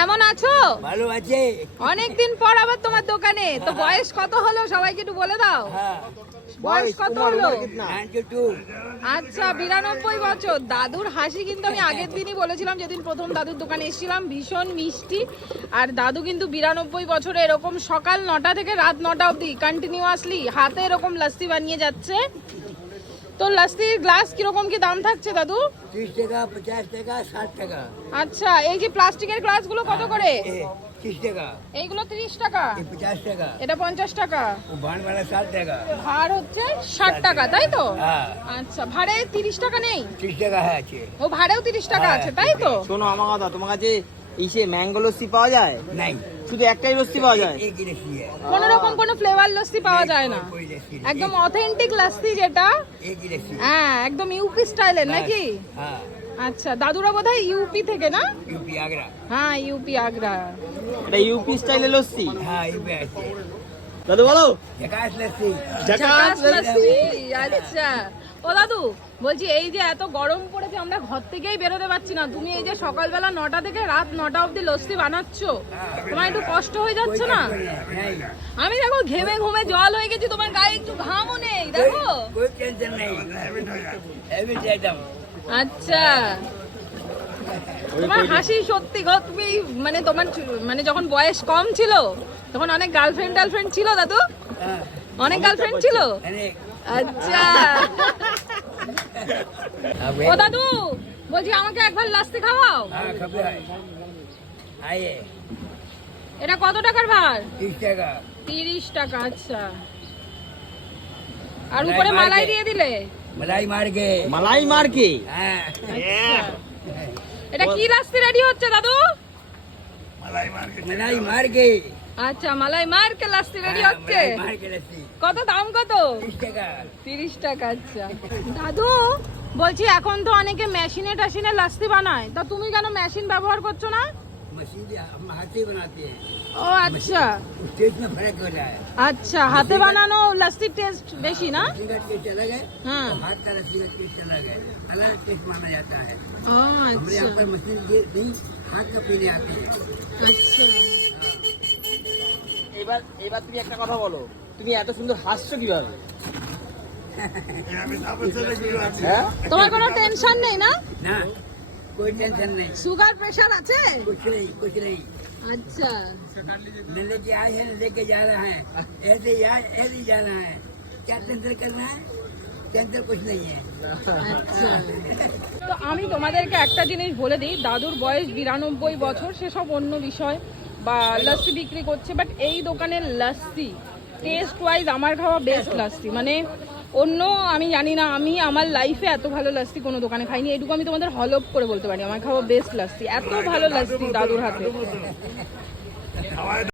কেমন আছো? ভালো আছে। অনেকদিন পর আবার তোমার দোকানে। তো বয়স কত হলো সবাইকে একটু বলে দাও। বয়স কত হলো? 92। আচ্ছা 92 বছর। দাদুর হাসি কিন্তু আমি আগের দিনই বলেছিলাম, যেদিন প্রথম দাদুর দোকানে এসেছিলাম, ভীষণ মিষ্টি। আর দাদু কিন্তু 92 বছরে এরকম সকাল 9টা থেকে রাত 9টা অবধি কন্টিনিউয়াসলি হাতে এরকম লস্যি বানিয়ে যাচ্ছে। তো লস্যির গ্লাস কিরকম কি দাম থাকছে দাদু? 30 টাকা, 50 টাকা, 60 টাকা। আচ্ছা, এই যে প্লাস্টিকের গ্লাসগুলো কত করে? 30 টাকা। এইগুলো 30 টাকা, 50 টাকা। এটা 50 টাকা, ও ভাড় 60 টাকা। ভাড় হচ্ছে 60 টাকা, তাই তো? হ্যাঁ। আচ্ছা, ভাড়ে 30 টাকা নেই? 30 টাকা আছে। ও ভাড়েও 30 টাকা আছে, তাই তো? শোনো আমার কথা, তোমার কাছে ইসে ম্যাঙ্গো লস্যি পাওয়া যায়? নাই, শুধু একটাই লস্যি পাওয়া যায়? एक ही लस्सी है। কোন রকম কোনো ফ্লেভার লস্যি পাওয়া যায় না, कोई लस्सी नहीं, একদম অথেন্টিক লস্যি যেটা। एक ही लस्सी। হ্যাঁ, একদম ইউপি স্টাইলের নাকি? हाँ, আচ্ছা, দাদুরা বোধহয় ইউপি থেকে না? यूपी आगरा। হ্যাঁ, ইউপি আগ্রা। এটা ইউপি স্টাইলের লস্যি। हाँ, यूपी ऐसे। দাদু বলো। झकास लस्सी। ঝাকাস লস্যি। আচ্ছা, ও দাদু বলছি, এই যে এত গরম পড়েছে, আমরা ঘর থেকেই বেরোতে পারছি না, তুমি এই যে সকালবেলা 9টা থেকে রাত 9টা অবধি লস্যি বানাচ্ছো, তোমার একটু কষ্ট হয়ে যাচ্ছে না? नहीं, আমি দেখো ঘেমে ঘুমে জল হয়ে গেছি, তোমার গায়ে একটু ঘামও নেই দেখো। कोई टेंशन नहीं। Every item. আচ্ছা, তোমার হাসি সত্যি গো। তুমি মানে তোমার মানে যখন বয়স কম ছিল তখন অনেক গার্লফ্রেন্ড ছিল দাদু? हाँ, অনেক গার্লফ্রেন্ড ছিল? अनेक। আচ্ছা। ও দাদু বলছি, আমাকে একবার লাস্তি খাওয়াও। हाँ, खबर है। आइए, এটা কত টাকার ভার? 30 টাকা। 30 টাকা। আচ্ছা, আর উপরে মালাই দিয়ে দিলে? मलाई मार के। মালাই মার্কে। हाँ, এটা কি লাস্তি রেডি হচ্ছে দাদু? मलाई मार के। আচ্ছা, মালাই মার কে লাস্তি রেডি हाँ, হচ্ছে। मलाई मार के लस्सी। কত দাম কত? 30 টাকা। 30 টাকা। আচ্ছা দাদু বলছি, এখন তো অনেকে মেশিনে টাশিনে লাস্তি বানায়, তা তুমি কেন মেশিন ব্যবহার করছো না? मशीन हम हाथ से बनाते हैं। ও আচ্ছা। उस टेस्ट में फर्क हो रहा है। আচ্ছা, হাতে বানানো লাস্তির টেস্ট বেশি না? मशीन का टेस्ट अलग है, हाँ। और हाथ का लस्सी का टेस्ट अलग है, अलग टेस्ट माना जाता है। ও हमारे আচ্ছা यहाँ पर मशीन के नहीं, हाथ का पीने आते हैं। আচ্ছা। এবার এবার তুমি একটা কথা বলো, তুমি এত সুন্দর হাসছো কিভাবে? হ্যাঁ? তোমার কোনো টেনশন নেই না? ना, कोई टेंशन नहीं, সুগার প্রেশার আছে? कुछ नहीं। আচ্ছা न लेके आए हैं, न लेके जा रहे हैं, ऐसे ही आए, ऐसे ही जाना है। क्या टेंशन करना है? टेंशन कुछ नहीं है। আচ্ছা। তো আমি তোমাদেরকে একটা জিনিস বলে দিই, দাদুর বয়স 92 বছর, সেসব অন্য বিষয়, বা লস্যি বিক্রি করছে, বাট এই দোকানের লস্যি টেস্ট ওয়াইজ আমার খাওয়া বেস্ট লস্যি। মানে অন্য আমি জানি না, আমি আমার লাইফে এত ভালো লস্যি কোনো দোকানে খাইনি, এইটুকু আমি তোমাদের হলপ করে বলতে পারি। আমার খাওয়া বেস্ট লস্যি, এত ভালো লস্যি দাদুর হাতে।